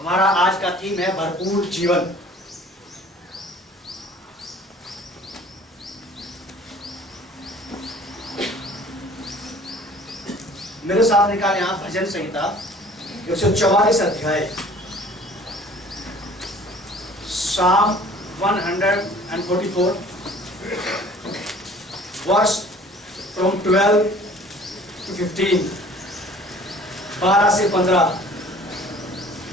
हमारा आज का थीम है भरपूर जीवन। मेरे साथ निकाले आप भजन संहिता 144 अध्याय, Psalm 144 वर्स from 12 to 15, 12 से 15।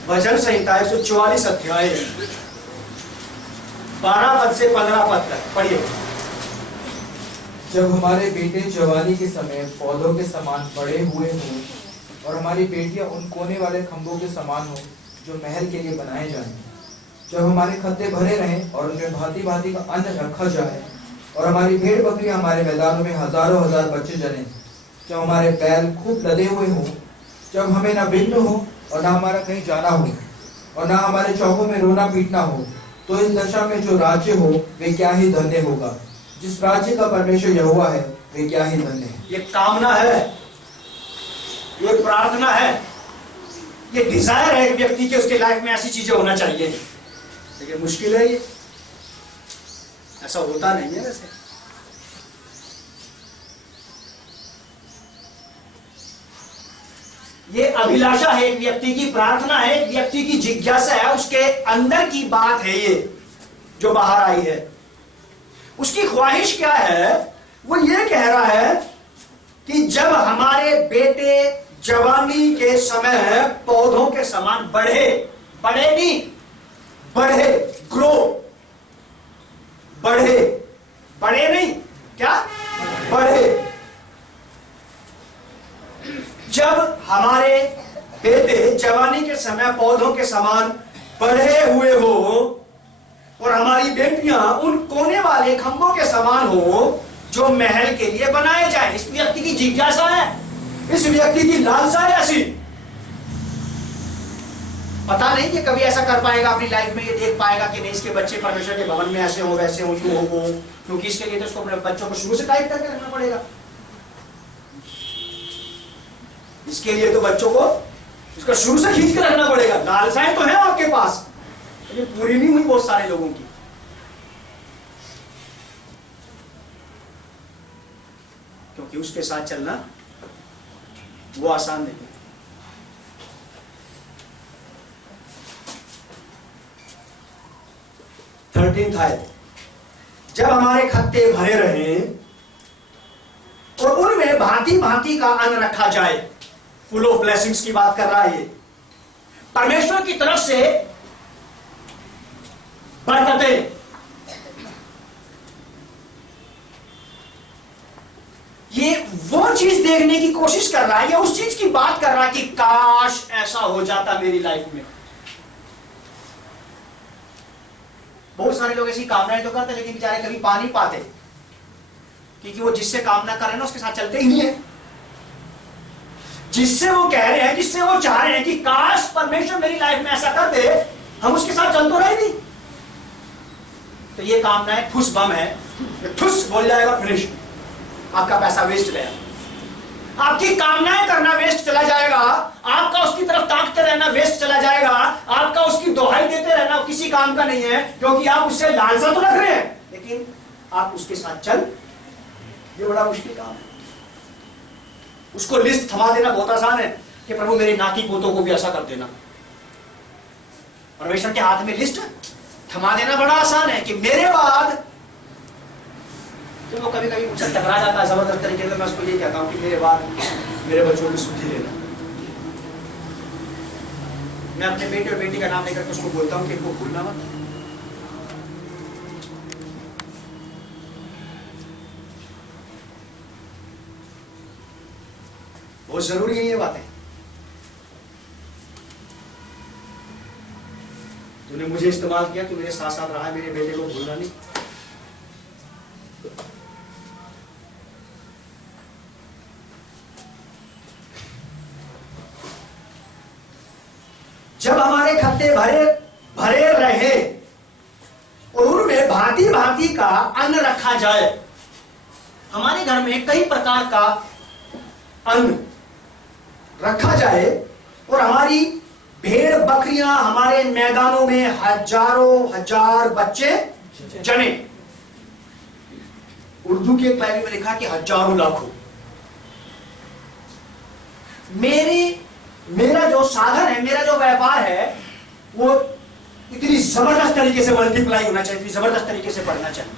भजन संहिता 144 अध्याय 12 पद से 15 पद तक पढ़िए। जब हमारे बेटे जवानी के समय पौधों के समान बड़े हुए हों और हमारी बेटियां उन कोने वाले खंभों के समान हों जो महल के लिए बनाए जाएं, जब हमारे खत्ते भरे रहें और उनमें भांति भांति का अन्न रखा जाए और हमारी भेड़ बकरियां हमारे मैदानों में हजारों हजार बच्चे जने, जब हमारे बैल खूब लदे हुए हों, जब हमें न भिन्न हो और न हमारा कहीं जाना हो और न हमारे चौकों में रोना पीटना हो, तो इस दशा में जो राज्य हो वे क्या ही धन्य होगा। जिस राज्य का परमेश्वर यहोवा है वे क्या ही धन्य है। ये कामना है, ये प्रार्थना है, ये डिजायर है एक व्यक्ति के उसके लाइफ में ऐसी चीजें होना चाहिए। लेकिन मुश्किल है, ये ऐसा होता नहीं है। वैसे ये अभिलाषा है, एक व्यक्ति की प्रार्थना है, एक व्यक्ति की जिज्ञासा है, उसके अंदर की बात है ये जो बाहर आई है। उसकी ख्वाहिश क्या है? वो ये कह रहा है कि जब हमारे बेटे जवानी के समय पौधों के समान बढ़े, बढ़े नहीं, बढ़े, ग्रो, बढ़े, बढ़े नहीं, क्या बढ़े। जब हमारे बेटे जवानी के समय पौधों के समान बढ़े हुए हो और हमारी बेटियां उन कोने वाले खंभों के समान हो जो महल के लिए बनाए जाए। इस व्यक्ति की जिज्ञासा है, इस व्यक्ति की लालसा है ऐसी। पता नहीं कि कभी ऐसा कर पाएगा अपनी लाइफ में, ये देख पाएगा कि नहीं इसके बच्चे परमेश्वर के भवन में ऐसे हो, वैसे हो, क्यों हो, क्योंकि इसके लिए तो उसको अपने बच्चों को शुरू से गाइड करके रखना पड़ेगा। इसके लिए तो बच्चों को उसका शुरू से खींच के रखना पड़ेगा। लालसाएं तो है आपके पास, लेकिन पूरी नहीं हुई बहुत सारे लोगों की। क्योंकि उसके साथ चलना वो आसान नहीं है। जब हमारे खत्ते भरे रहे और उनमें भांति भांति का अन्न रखा जाए। फुल ऑफ ब्लेसिंग्स की बात कर रहा है ये, परमेश्वर की तरफ से बरकतें। ये वो चीज देखने की कोशिश कर रहा है, या उस चीज की बात कर रहा है कि काश ऐसा हो जाता मेरी लाइफ में। बहुत सारे लोग ऐसी कामनाएं तो करते लेकिन बेचारे कभी पा नहीं पाते, क्योंकि वो जिससे कामना कर रहे हैं ना उसके साथ चलते ही नहीं है। जिससे वो कह रहे हैं, जिससे वो चाह रहे हैं कि काश परमेश्वर मेरी लाइफ में ऐसा कर दे, हम उसके साथ चल तो रहे नहीं। तो ये कामनाएं ठुस बम है, ठुस बोल जाएगा फिनिश, आपका पैसा वेस्ट गया, आपकी कामनाएं करना वेस्ट चला जाएगा, आपका उसकी तरफ ताकते रहना वेस्ट चला जाएगा, आपका उसकी दोहाई देते रहना किसी काम का नहीं है, क्योंकि आप उससे लालसा तो रख रहे हैं लेकिन आप उसके साथ चल, ये बड़ा मुश्किल काम है। उसको लिस्ट थमा देना बहुत आसान है कि प्रभु मेरे नाती पोतों को भी ऐसा कर देना। परमेश्वर के हाथ में लिस्ट थमा देना बड़ा आसान है कि मेरे बाद, जब वो कभी कभी मुझसे टकरा जाता है जबरदस्त तरीके से, मैं उसको ये कहता हूं कि मेरे बाद मेरे बच्चों की सुधि लेना। मैं अपने बेटे और बेटी का नाम लेकर उसको बोलता हूं कि इनको भूलना मत। बहुत जरूरी है ये बातें। तूने मुझे इस्तेमाल किया, तू मेरे साथ साथ रहा है, मेरे बेटे को भूलना नहीं। जब हमारे खत्ते भरे भरे रहे और उनमें भांति भांति का अन्न रखा जाए। हमारे घर में कई प्रकार का अन्न रखा जाए और हमारी भेड़ बकरियां हमारे मैदानों में हजारों हजार बच्चे जने। उर्दू के एक डायरी में लिखा कि हजारों लाखों। मेरा जो साधन है, मेरा जो व्यापार है, वो इतनी जबरदस्त तरीके से मल्टीप्लाई होना चाहिए, इतनी जबरदस्त तरीके से बढ़ना चाहिए।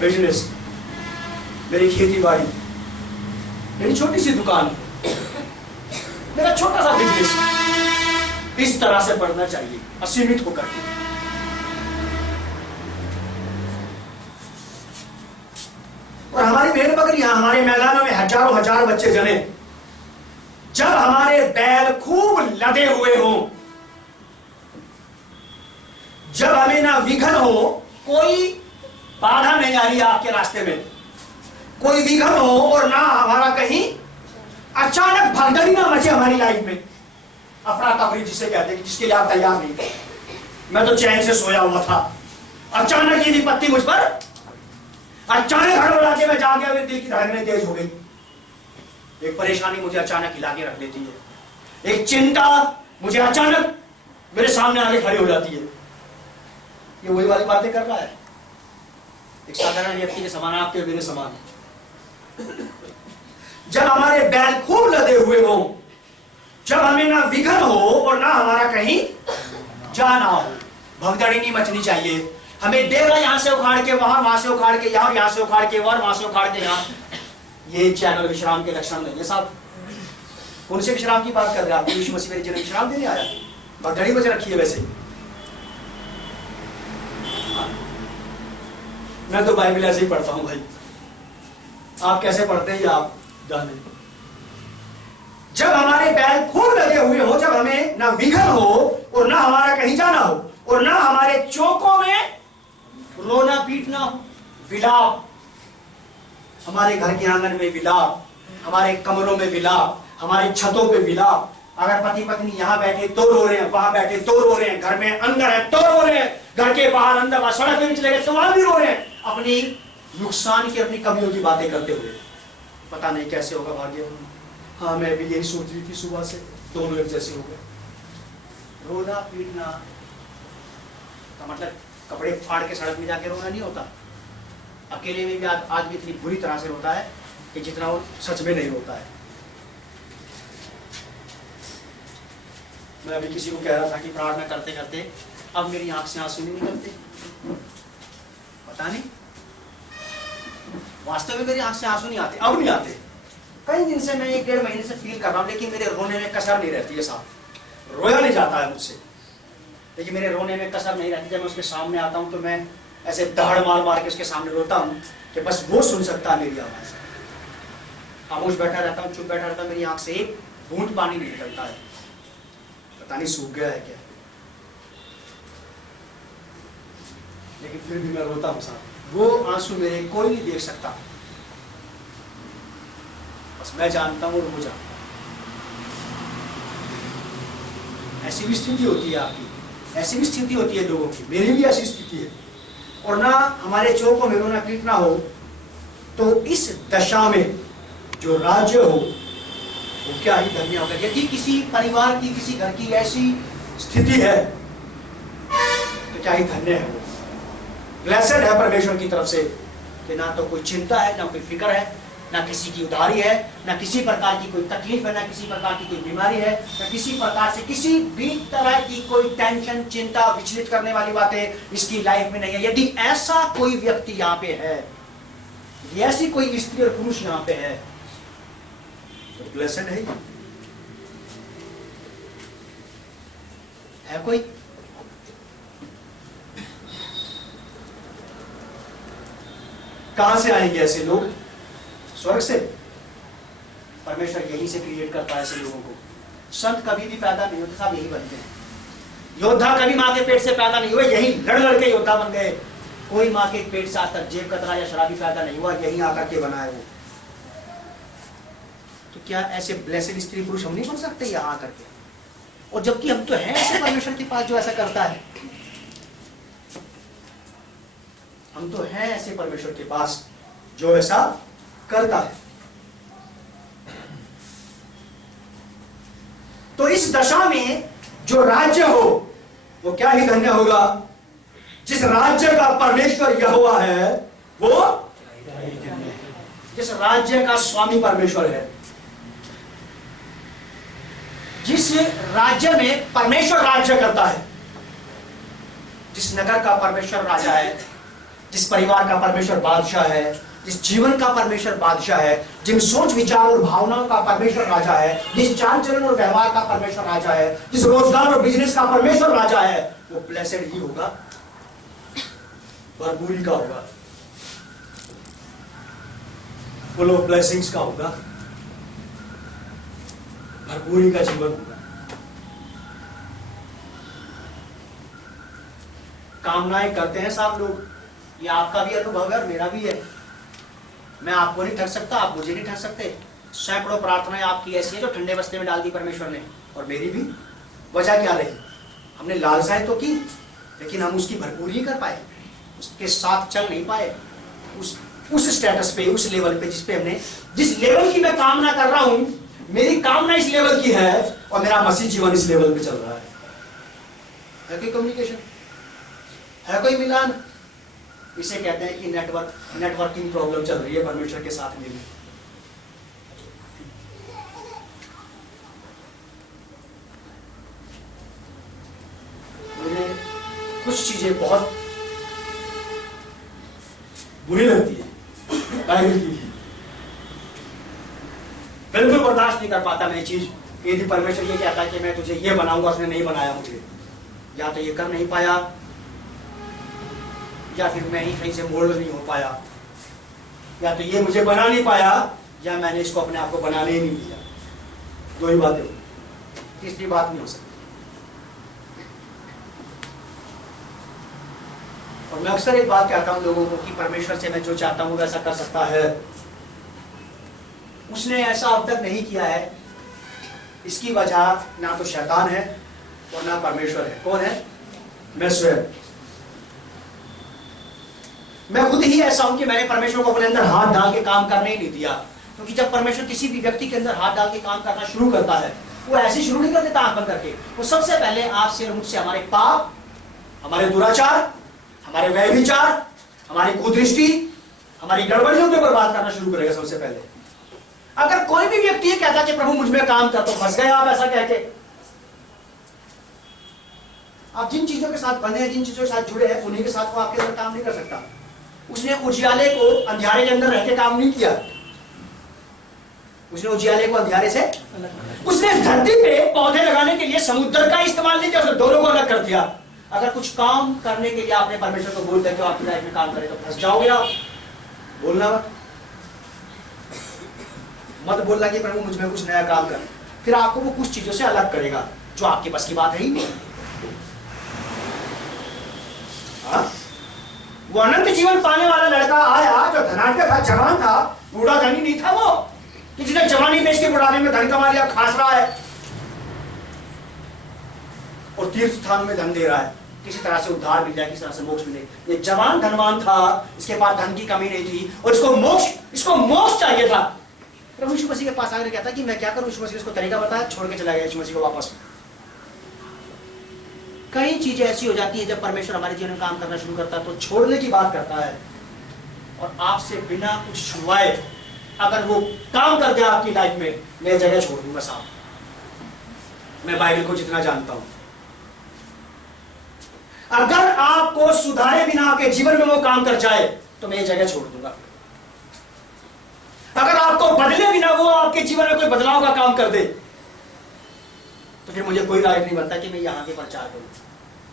बिजनेस, मेरी खेती बाड़ी, मेरी छोटी सी दुकान, मेरा छोटा सा बिजनेस इस तरह से बढ़ना चाहिए, असीमित होकर के। और हमारी भेड़ बकरियां हमारे मैदानों में हजारों हजार बच्चे जने। जब हमारे बैल खूब लदे हुए हों, जब हमें ना विघन हो, कोई बाधा नहीं आ रही आपके रास्ते में, कोई विघन हो और ना हमारा कहीं अचानक भगदड़ी ना मचे हमारी लाइफ में, अफरा तफरी जिसे कहते हैं, जिसके लिए आप तैयार नहीं थे। मैं तो चैन से सोया हुआ था, अचानक ये विपत्ति मुझ पर अचानक हड़बड़ा के मैं जाग गया, मेरे दिल की धड़कनें तेज हो गई। एक परेशानी मुझे अचानक हिला के रख देती है, एक चिंता मुझे अचानक मेरे सामने आके खड़ी हो जाती है। ये वही वाली बातें कर रहा है, एक साधारण व्यक्ति के समान, आपके मेरे समान। जब हमारे बैल खूब लदे हुए हो, जब हमें ना विघन हो और ना हमारा कहीं जाना हो, भगदड़ी नहीं मचनी चाहिए। हमें डेरा यहां से उखाड़ के वहां, वहां से उखाड़ के यहां, यहां से उखाड़ के वहां से उखाड़ के यहां, ये चैनल विश्राम के लक्षण नहीं है साहब। कौन से विश्राम की बात कर रहे हैं आप? यीशु मसीह मेरे जीवन विश्राम देने आया, भगदड़ी मच रखी है। वैसे मैं तो बाइबल ऐसे ही पढ़ता हूं भाई, आप कैसे पढ़ते हैं आप जाने। जब हमारे बैल खूब लगे हुए हो, जब हमें ना विघन हो और ना हमारा कहीं जाना हो, और ना हमारे चौकों में रोना पीटना हो, विलाप, हमारे घर के आंगन में विलाप, हमारे कमरों में विलाप, हमारी छतों पे विलाप। अगर पति पत्नी यहां बैठे तो रो रहे हैं, वहां बैठे तो रो रहे हैं, घर में अंदर है तो रो रहे हैं, घर के बाहर अंदर बाहर सड़क में चले गए तो वहां भी रो रहे हैं, अपनी नुकसान की, अपनी कमियों की बातें करते हुए। पता नहीं कैसे होगा भाग्य। हाँ, मैं भी यही सोच रही थी सुबह से, दोनों एक जैसे हो गए। रोना पीटना का मतलब कपड़े फाड़ के सड़क में जाके रोना नहीं होता। अकेले में भी आदमी इतनी बुरी तरह से रोता है कि जितना वो सच में नहीं रोता है। मैं अभी किसी को कह रहा था कि प्रार्थना करते करते अब मेरी आंख से आंसू नहीं निकलते। पता नहीं, वास्तव में मेरी आंख से आंसू नहीं आते, अब नहीं आते। कई दिन से मैं 1-1.5 महीने से फील कर रहा हूँ, लेकिन मेरे रोने में कसर नहीं रहती है साहब। रोया नहीं जाता है मुझसे, लेकिन मेरे रोने में कसर नहीं रहती। जब मैं उसके सामने आता हूँ तो मैं ऐसे दहाड़ मार मार के उसके सामने रोता हूँ कि बस वो सुन सकता है मेरी आवाज। खामोश बैठा रहता हूँ, चुप बैठा रहता हूँ, मेरी आंख से एक बूंद पानी नहीं निकलता है। पता नहीं सूख गया है क्या, लेकिन फिर भी मैं रोता हूँ साहब। वो आंसू मेरे कोई नहीं देख सकता, बस मैं जानता हूँ और वो जानता हूँ। ऐसी भी स्थिति होती है आपकी, ऐसी भी स्थिति होती है लोगों की, मेरी भी ऐसी स्थिति है। और ना हमारे चौकों में रोना पीटना हो, तो इस दशा में जो राज्य हो वो क्या ही धन्य होगा। यदि किसी परिवार की, किसी घर की ऐसी स्थिति है तो क्या ही धन्य है वो। ब्लेसेड है परमेश्वर की तरफ से कि ना तो कोई चिंता है, ना कोई फिक्र है, ना किसी की उधारी है, ना किसी प्रकार की कोई तकलीफ है, ना किसी प्रकार की कोई बीमारी है, ना किसी प्रकार से किसी भी तरह की कोई टेंशन, चिंता, विचलित करने वाली बातें इसकी लाइफ में नहीं है। यदि ऐसा कोई व्यक्ति यहाँ पे है, यदि ऐसी कोई स्त्री और पुरुष यहाँ पे है, तो ब्लेसेड है कोई। कहां से आएंगे ऐसे लोग? स्वर्ग से। परमेश्वर यहीं से क्रिएट करता है ऐसे लोगों को। संत कभी भी पैदा नहीं होते, सब यही बनते हैं। योद्धा कभी मां के पेट से पैदा नहीं हुए, यही लड़ लड़ के योद्धा बन गए। कोई मां के पेट से आज तक जेब कतरा या शराबी पैदा नहीं हुआ, यहीं आकर के बना है वो। तो क्या ऐसे ब्लेसेड स्त्री पुरुष हम नहीं बन सकते यहाँ आकर के? और जबकि हम तो हैं ऐसे परमेश्वर के पास जो ऐसा करता है। हम तो हैं ऐसे परमेश्वर के पास जो ऐसा करता है। तो इस जिस दशा में जो राज्य हो वो क्या ही धन्य होगा। जिस राज्य का परमेश्वर यहोवा है वो जिस राज्य का स्वामी परमेश्वर है, जिस राज्य में परमेश्वर राज्य करता है, जिस नगर का परमेश्वर राजा है, जिस परिवार का परमेश्वर बादशाह है, जिस जीवन का परमेश्वर बादशाह है, जिन सोच विचार और भावनाओं का परमेश्वर राजा है, जिस चाल चलन और व्यवहार का परमेश्वर राजा है, जिस रोजगार और बिजनेस का परमेश्वर राजा है, वो ब्लेसेड ही होगा, भरपूरी का होगा, फुल ऑफ ब्लेसिंग्स का होगा, भरपूरी का जीवन होगा। कामनाएं करते हैं सब लोग, ये आपका भी अनुभव है और मेरा भी है। मैं आपको नहीं ठग सकता, आप मुझे नहीं ठग सकते। सैकड़ों प्रार्थनाएं आपकी ऐसी है जो ठंडे बस्ते में डाल दी परमेश्वर ने, और मेरी भी। वजह क्या रही? हमने लालसाएं तो की, लेकिन हम उसकी भरपूरी नहीं कर पाए, उसके साथ चल नहीं पाए, उस स्टेटस पे, उस लेवल पे जिस लेवल की मैं कामना कर रहा हूं, मेरी कामना इस लेवल की है और मेरा मसीह जीवन इस लेवल पे चल रहा है कोई कम्युनिकेशन? है कोई मिलान? इसे कहते हैं कि नेटवर्किंग प्रॉब्लम चल रही है परमेश्वर के साथ में भी। मुझे कुछ चीजें बहुत बुरी लगती है बाइबल की, बिल्कुल बर्दाश्त नहीं कर पाता मैं चीज। यदि परमेश्वर ये कहता है कि मैं तुझे ये बनाऊंगा, उसने नहीं बनाया मुझे, या तो ये कर नहीं पाया, या फिर मैं ही कहीं से मोल्ड नहीं हो पाया, या तो ये मुझे बना नहीं पाया, या मैंने इसको अपने आप को बनाने ही नहीं दिया। दो ही बातें हो, तीसरी बात नहीं हो सकती। और मैं अक्सर एक बात कहता हूं लोगों को कि परमेश्वर से मैं जो चाहता हूं वैसा कर सकता है। उसने ऐसा अब तक नहीं किया है। इसकी वजह ना तो शैतान है और ना परमेश्वर है। कौन है? मैं स्वयं। मैं खुद ही ऐसा हूं कि मैंने परमेश्वर को अपने अंदर हाथ डाल के काम करने ही नहीं दिया। क्योंकि जब परमेश्वर किसी भी व्यक्ति के अंदर हाथ डाल के काम करना शुरू करता है, वो ऐसे शुरू नहीं कर देता आंख बंद करके। वो सबसे पहले आपसे और मुझसे हमारे पाप, हमारे दुराचार, हमारे व्यभिचार, हमारी कुदृष्टि, हमारी गड़बड़ियों के ऊपर बात करना शुरू करेगा सबसे पहले। अगर कोई भी व्यक्ति ये कहता कि प्रभु मुझ में काम कर, तो फंस गए आप ऐसा कह के। आप जिन चीजों के साथ बंधे हैं, जिन चीजों के साथ जुड़े हैं, उन्हीं के साथ वो आपके अंदर काम नहीं कर सकता। उसने उजियाले को अंधियारे के अंदर रह के काम नहीं किया। उसने उजियाले को अंधियारे से, उसने धरती पे पौधे लगाने के लिए समुद्र का इस्तेमाल नहीं किया, उसने दोनों को अलग कर दिया। अगर कुछ काम करने के लिए आपने परमेश्वर को बोल दिया कि आपकी लाइफ में काम करे, तो फंस जाओगे आप। बोलना मत बोलना कि प्रभु मुझ में कुछ नया काम कर, फिर आपको वो कुछ चीजों से अलग करेगा जो आपके बस की बात है ही नहीं। वो अनंत जीवन पाने वाला लड़का आया जो धनाढ्य था, जवान था, बूढ़ा धनी नहीं था वो, कि जिसने जवानी में इसके बुढ़ापे में धन कमा लिया, खास रहा है और तीर्थ स्थान में धन दे रहा है। किसी तरह से उद्धार मिल जाए, किसी तरह से मोक्ष मिले। ये जवान धनवान था, इसके पास धन की कमी नहीं थी और इसको मोक्ष चाहिए था। प्रभु यीशु मसीह के पास आकर कहता कि मैं क्या करूं? यीशु मसीह ने उसको तरीका बताया, छोड़ के चला गया यीशु मसीह को वापस। कई चीजें ऐसी हो जाती है जब परमेश्वर हमारे जीवन में काम करना शुरू करता है तो छोड़ने की बात करता है, और आपसे बिना कुछ छुड़वाए अगर वो काम कर दिया आपकी लाइफ में, मैं जगह छोड़ दूंगा साहब। मैं बाइबल को जितना जानता हूं, अगर आपको सुधारे बिना आपके जीवन में वो काम कर जाए तो मैं ये जगह छोड़ दूंगा। अगर आपको बदले बिना वो आपके जीवन में कोई बदलाव का काम कर दे तो फिर मुझे कोई राइट नहीं बनता कि मैं यहां के प्रचार करूं।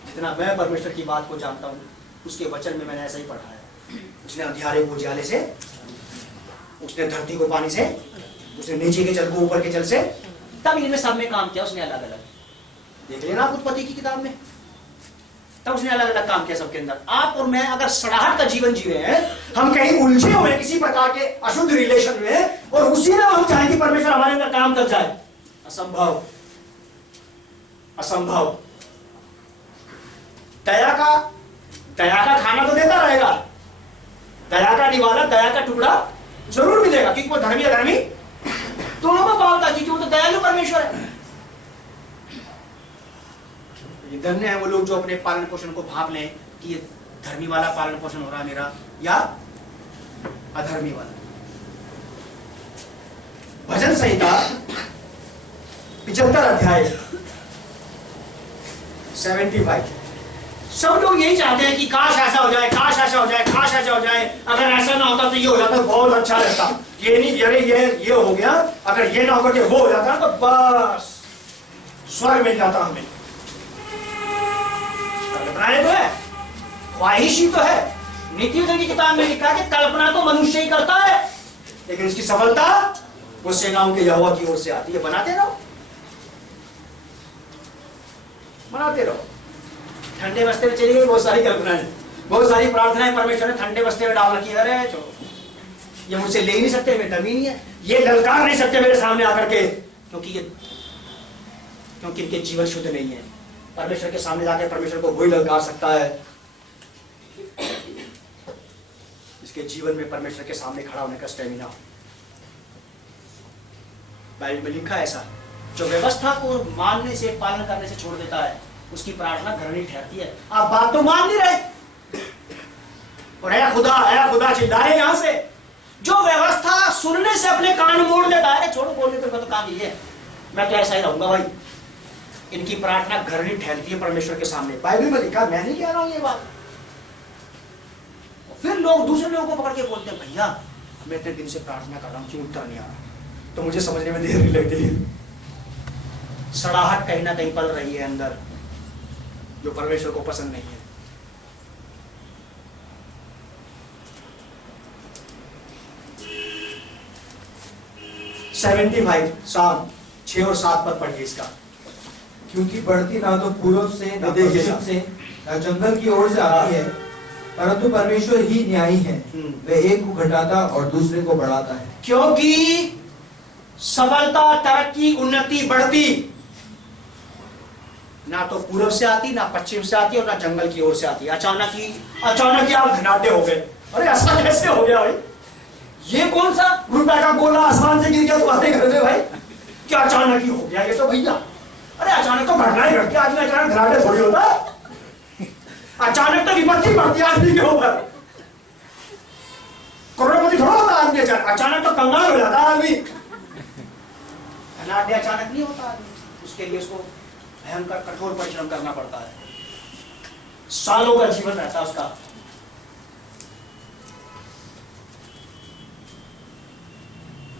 जितना मैं परमेश्वर की बात को जानता हूं, उसके वचन में मैंने ऐसा ही पढ़ा है। उसने अंधियारे को उजियाले से, उसने धरती को पानी से, उसने नीचे के जल को ऊपर के जल से, तब इनमें सब में काम किया उसने अलग अलग। देख लेना उत्पत्ति की किताब में, तब उसने अलग अलग काम किया सबके अंदर। आप और मैं अगर सड़ाहट का जीवन जी रहे हैं, हम कहीं उलझे हुए हैं किसी प्रकार के अशुद्ध रिलेशन में, और उसी में हम चाहें कि परमेश्वर हमारे अंदर काम कर जाए, असंभव, असंभव। दया का खाना तो देता रहेगा, दया का निवाला, दया का टुकड़ा जरूर मिलेगा, क्योंकि वो धर्मी अधर्मी दोनों को पालता, क्योंकि वो तो दयालु परमेश्वर है। ये धन्य है वो लोग जो अपने पालन पोषण को भाप लें कि ये धर्मी वाला पालन पोषण हो रहा है मेरा या अधर्मी वाला। भजन संहिता 75 अध्याय 75। सब लोग यही चाहते हैं कि काश ऐसा हो जाए, काश ऐसा हो जाए, काश ऐसा हो जाए, अगर ऐसा ना होता तो ये हो जाता बहुत अच्छा रहता, ये नहीं, अरे ये हो गया, अगर ये ना होकर वो हो जाता तो बस स्वर्ग मिल जाता हमें। कल्पनाएं तो है, ख्वाहिश ही तो है। नीति वचन की किताब में लिखा है कि कल्पना तो मनुष्य ही करता है, लेकिन उसकी सफलता वो सेनाओं के यहोवा की ओर से आती है। बनाते रहो, बनाते रहो। ठंडे बस्ते में चली गई बहुत सारी कल्पनाएं, बहुत सारी प्रार्थनाएं परमेश्वर ने ठंडे बस्ते में डाल रखी है। अरे चलो, ये मुझसे ले ही नहीं सकते, मेरा दम ही नहीं है, ये ललकार नहीं सकते मेरे सामने आकर के, क्योंकि इनके जीवन शुद्ध नहीं है। परमेश्वर के सामने जाकर परमेश्वर को वही ललकार सकता है इसके जीवन में परमेश्वर के सामने खड़ा होने का स्टेमिना हो। बाइबल में लिखा है ऐसा, जो व्यवस्था को मानने से, पालन करने से छोड़ देता है उसकी प्रार्थना घृणी ठहरती है। आप बात तो मान नहीं रहे और है खुदा चिल्लाए यहां से। जो व्यवस्था सुनने से अपने कान मोड़ देता है, छोड़ो बोलने तो काम ये है, मैं तो ऐसा ही रहूंगा भाई, इनकी प्रार्थना घृणी ठहरती है परमेश्वर के सामने। बाइबल में लिखा, मैं नहीं कह रहा हूं ये बात। फिर लोग दूसरे लोगों को पकड़ के बोलते हैं, भैया मैं इतने दिन से प्रार्थना कर रहा हूं, क्यों उत्तर नहीं आ रहा? तो मुझे समझने में देर नहीं लगती है। सड़ाहट कहीं ना कहीं पल रही है अंदर, जो परमेश्वर को पसंद नहीं है। साम 6 और 7 पद पढ़िए इसका। क्योंकि बढ़ती ना तो पूर्व से न पश्चिम से न जंगल की ओर से आती है, परंतु परमेश्वर ही न्यायी है, वे एक को घटाता और दूसरे को बढ़ाता है। क्योंकि सफलता, तरक्की, उन्नति बढ़ती ना तो पूर्व से आती, ना पश्चिम से आती और ना जंगल की ओर से आती। अचानक ही आप घनाटे हो गए। अरे ऐसा कैसे हो गया भाई? ये कौन सा रुपए का गोला आसमान से गिर गया तुम्हारे घर में भाई? क्या अचानक ही हो गया ये तो भैया? अरे अचानक तो घटना ही घटती, आदमी अचानक घनाटे थोड़ी होता है। अचानक तो विपत्ति बढ़ती आदमी के ऊपर। करोड़पति थोड़ा होता आदमी अचानक तो कंगाल हो जाता आदमी। घनाटे अचानक नहीं होता आदमी, उसके लिए उसको भयंकर कठोर परिश्रम करना पड़ता है, सालों का जीवन रहता है उसका।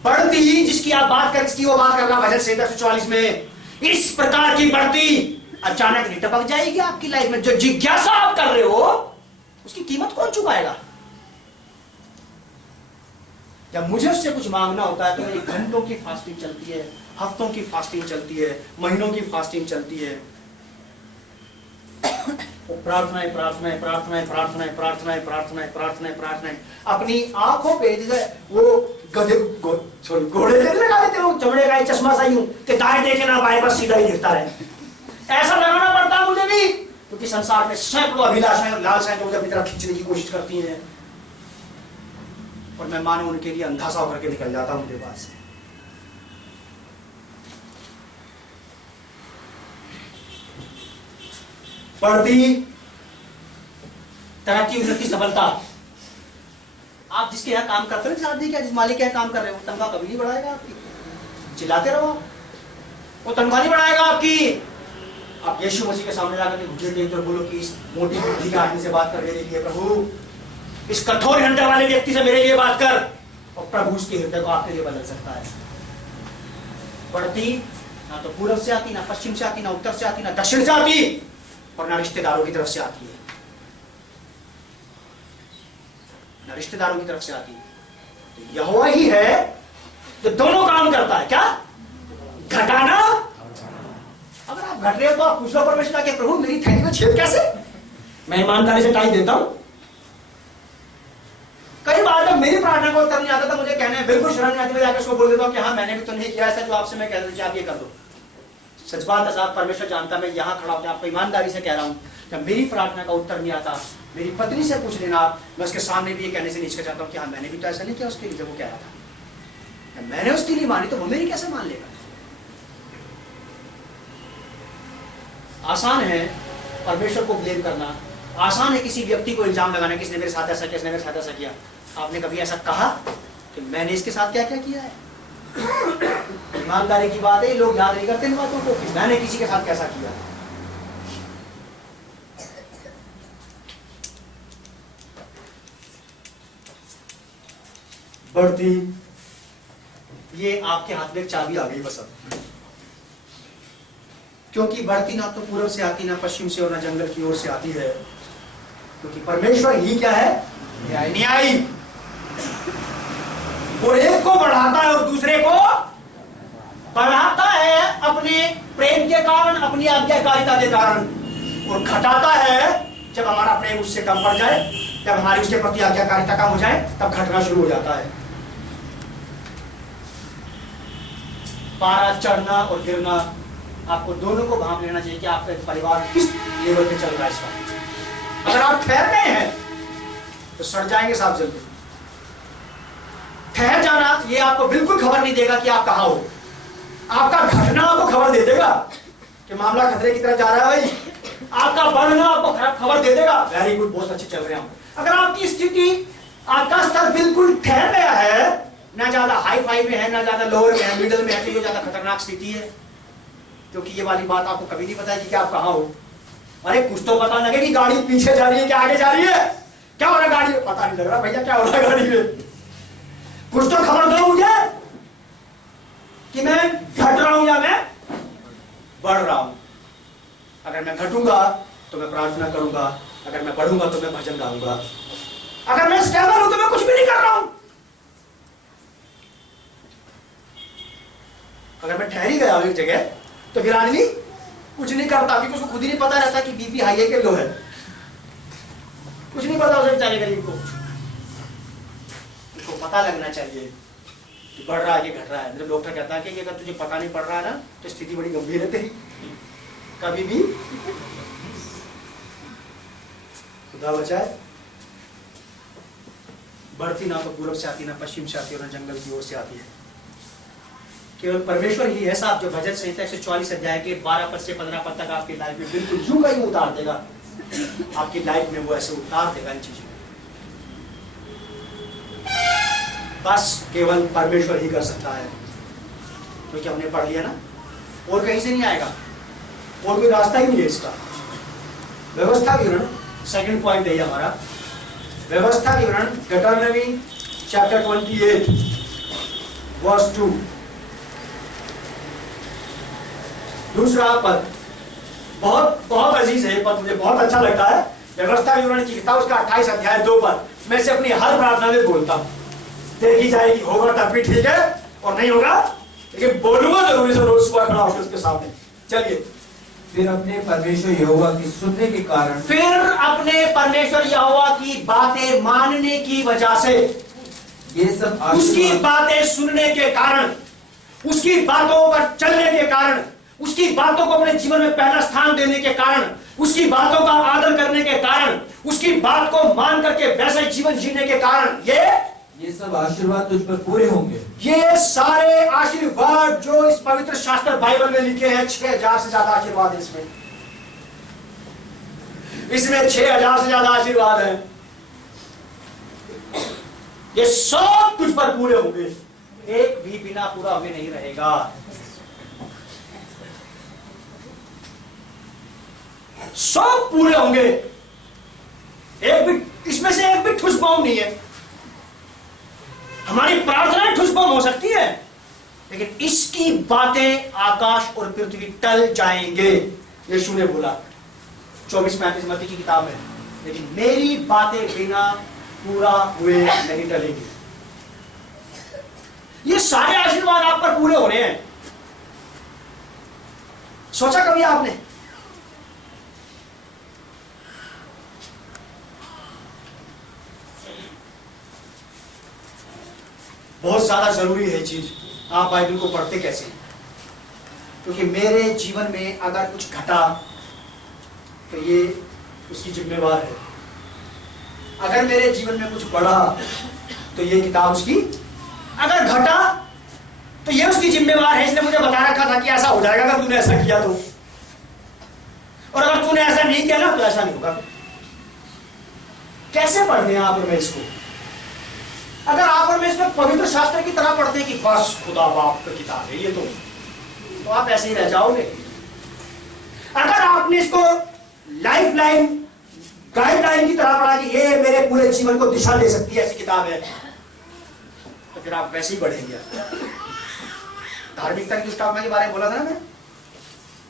बढ़ती जिसकी आप बात कर, इसकी वो बात कर रहा भजन संहिता 144 में, इस प्रकार की बढ़ती अचानक नहीं टपक जाएगी आपकी लाइफ में। जो जिज्ञासा आप कर रहे हो उसकी कीमत कौन चुकाएगा? जब मुझे उससे कुछ मांगना होता है तो मेरी घंटों की फास्टिंग चलती है, हफ्तों की फास्टिंग चलती है, महीनों की फास्टिंग चलती है। प्रार्थनाएं प्रार्थनाएं प्रार्थनाएं प्रार्थनाएं प्रार्थनाएं प्रार्थनाएं प्रार्थनाएं प्रार्थनाएं अपनी आंखों पे जैसे वो गधे घोड़े लगा देते लोग, चमड़े का चश्मा सा यूं कि दाएं देखे ना बाएं पर सीधा ही दिखता रहे, ऐसा लगाना पड़ता है मुझे भी, क्योंकि संसार में सैकड़ों अभिलाषाएं और लालसाएं जो मुझे अपनी तरफ खींचने की कोशिश करती हैं और मैं मानो उनके लिए अंधा सा होकर के निकल जाता हूं उनके पास से। बढ़ती तरक्की, उन्नति, सफलता। आप जिसके यहाँ काम करते हैं शादी क्या, जिस मालिक के यहाँ काम कर रहे हो, तनख्वाह कभी नहीं बढ़ाएगा आपकी। चिल्लाते रहो, वो तनख्वाह नहीं बढ़ाएगा आपकी। आप यीशु मसीह के सामने जाकर के घुटने टेक कर बोलो कि इस मोटी बुद्धि के आदमी से बात कर मेरे लिए प्रभु, इस कठोर हृदय वाले व्यक्ति से मेरे लिए बात कर, और प्रभु उसके हृदय को आपके लिए बदल सकता है। बढ़ती ना तो पूर्व से आती, ना पश्चिम से आती, ना उत्तर से आती, ना दक्षिण से आती, और ना रिश्तेदारों की तरफ से आती है, ना रिश्तेदारों की तरफ से आती है। तो यहोवा ही है जो दोनों काम करता है। क्या? घटाना। अगर आप घट रहे हो तो आप पूछ लो परमेश्वर के, प्रभु मेरी थैली में छेद कैसे? मैं ईमानदारी से टाइम देता हूं। कई बार जब मेरी प्रार्थना को उत्तर नहीं आता था, मुझे कहने बिल्कुल शर्म नहीं आती, मैं जाकर उसको बोल देता हूं कि हाँ मैंने भी तो नहीं किया ऐसा जो आपसे मैं कह रहा हूं कि आप ये कर दो। सच बात है साहब, परमेश्वर जानता, मैं यहाँ खड़ा होकर आपको ईमानदारी से कह रहा हूं, जब मेरी प्रार्थना का उत्तर नहीं आता, मेरी पत्नी से पूछ लेना आप, मैं उसके सामने भी ये कहने से नहीं चाहता हूँ कि हाँ मैंने भी तो ऐसा नहीं किया उसके लिए, जब वो कह रहा था मैंने उसकी नहीं मानी तो वो मेरी कैसे मान लेगा? आसान है परमेश्वर को ब्लेम करना आसान है, किसी व्यक्ति को इल्जाम लगाना, किसने मेरे साथ ऐसा किया, किसने मेरे साथ ऐसा किया। आपने कभी ऐसा कहा कि मैंने इसके साथ क्या क्या किया है? ईमानदारी की बात है, लोग याद नहीं करते इन बातों को कि मैंने किसी के साथ कैसा किया। बढ़ती, ये आपके हाथ में एक चाबी आ गई बस अब, क्योंकि बढ़ती ना तो पूर्व से आती, ना पश्चिम से और ना जंगल की ओर से आती है, क्योंकि परमेश्वर ही क्या है? न्यायी। वो एक को बढ़ाता है और दूसरे को बढ़ाता है अपने प्रेम के कारण, अपनी आज्ञाकारिता के कारण, और घटाता है जब हमारा प्रेम उससे कम पड़ जाए, जब हमारी उसके प्रति आज्ञाकारिता कम हो जाए, तब घटना शुरू हो जाता है। पारा चढ़ना और गिरना, आपको दोनों को भांप लेना चाहिए कि आपका परिवार किस लेवल पे चल रहा है इस वक्त। अगर आप ठहर गए हैं तो सड़ जाएंगे साहब जल्दी। ठहर जाना ये आपको बिल्कुल खबर नहीं देगा कि आप कहां हो। आपका घटना आपको खबर दे देगा कि मामला खतरे की तरफ जा रहा है भाई। आपका बढ़ना आपको खबर दे देगा, वेरी गुड, बहुत अच्छे चल रहे हैं हम। अगर आपकी स्थिति, आपका स्तर बिल्कुल ठहर गया है, ना ज्यादा हाई फाई में है, ना ज्यादा लोअर में है, मिडिल में है, तो ये ज्यादा खतरनाक स्थिति है, क्योंकि ये वाली बात आपको कभी नहीं पता है कि आप कहां हो। अरे कुछ तो पता लगे कि गाड़ी पीछे जा रही है क्या आगे जा रही है, क्या हो रहा है गाड़ी में, पता नहीं लग रहा भैया क्या हो रहा है गाड़ी में। कुछ तो खबर दो मुझे कि मैं घट रहा हूं या मैं बढ़ रहा हूं। अगर मैं घटूंगा तो मैं प्रार्थना करूंगा, अगर मैं बढ़ूंगा तो मैं भजन गाऊंगा, अगर मैं स्टेबल हूं तो मैं कुछ भी नहीं कर रहा हूं। अगर मैं ठहरी गया एक जगह तो फिर आदमी कुछ नहीं करता, क्योंकि उसको खुद ही नहीं पता रहता कि बीपी हाई है कि लो है, कुछ नहीं पता उसे बेचारे गरीब को। उसको पता लगना चाहिए कि बढ़ रहा है कि घट रहा है। मेरे डॉक्टर कहता है कि अगर तुझे पता नहीं पड़ रहा है ना तो स्थिति बड़ी गंभीर है तेरी, कभी भी खुदा बचाए। बढ़ती ना तो पूर्व से आती, ना पश्चिम से आती और ना जंगल की ओर से आती है। केवल परमेश्वर ही है साहब जो भजन संहिता 144 अध्याय के 12 पद से 15 पद तक आपकी लाइफ में बिल्कुल यूं का यूं उतार देगा। आपकी लाइफ में वो ऐसे उतार देगा इन चीजों। बस केवल परमेश्वर ही कर सकता है, क्योंकि हमने पढ़ लिया ना, और कहीं से नहीं आएगा, और कोई रास्ता ही नहीं है इसका। व्यवस्था विवरण, सेकंड पॉइंट है हमारा, व्यवस्था विवरण, डिटरमिनरी चैप्टर 28 वर्स 2, दूसरा पद। बहुत बहुत अजीज है ये पद, मुझे बहुत अच्छा लगता है। व्यवस्था विवरण की किताब उसका 28 अध्याय 2 पद मैं से अपनी हर प्रार्थना में बोलता हूं। देखी जाएगी, होगा तब भी ठीक है और नहीं होगा लेकिन बोलूंगा जरूरी से, रोज सुबह खड़ा होकर उसके सामने। चलिए, फिर अपने परमेश्वर यहोवा की सुनने के कारण, फिर अपने परमेश्वर यहोवा की बातें मानने की वजह से, ये सब उसकी बातें सुनने के कारण, उसकी बातों पर चलने के कारण, उसकी बातों को अपने जीवन में पहला स्थान देने के कारण, उसकी बातों का आदर करने के कारण, उसकी बात को मान करके वैसे जीवन जीने के कारण ये सब आशीर्वाद तुझ पर पूरे होंगे। ये सारे आशीर्वाद जो इस पवित्र शास्त्र बाइबल में लिखे हैं, 6000 से ज्यादा आशीर्वाद है इसमें 6000 से ज्यादा आशीर्वाद है। ये सब तुझ पर पूरे होंगे, एक भी बिना पूरा हुए नहीं रहेगा। सब पूरे होंगे, एक भी इसमें से एक भी ठुस बम नहीं है। हमारी प्रार्थनाएं ठुस बम हो सकती है, लेकिन इसकी बातें आकाश और पृथ्वी टल जाएंगे, यीशु ने बोला 24-35 मत्ती की किताब में, लेकिन मेरी बातें बिना पूरा हुए नहीं टलेंगी। ये सारे आशीर्वाद आप पर पूरे हो रहे हैं। सोचा कभी आपने? बहुत ज्यादा जरूरी है चीज। आप बाइबल को पढ़ते कैसे? क्योंकि मेरे जीवन में अगर कुछ घटा तो ये उसकी जिम्मेवार है, अगर मेरे जीवन में कुछ बढ़ा तो ये किताब उसकी, अगर घटा तो ये उसकी जिम्मेवार है। इसने मुझे बता रखा था कि ऐसा हो जाएगा अगर तूने ऐसा किया तो। और अगर तूने ऐसा नहीं किया ना तो ऐसा नहीं होगा। कैसे पढ़ते हैं आप और मैं इसको? अगर आप और मैं इसमें पवित्र शास्त्र की तरह पढ़ते हैं कि बस खुदा बाप की किताब है ये, तो आप ऐसे ही रह जाओगे। अगर आपने इसको लाइफ लाइन, गाइडलाइन की तरह पढ़ा कि ये मेरे पूरे जीवन को दिशा दे सकती है, ऐसी किताब है, तो फिर आप वैसे ही बढ़ेंगे। धार्मिकता की स्थापना के बारे में बोला था ना मैं,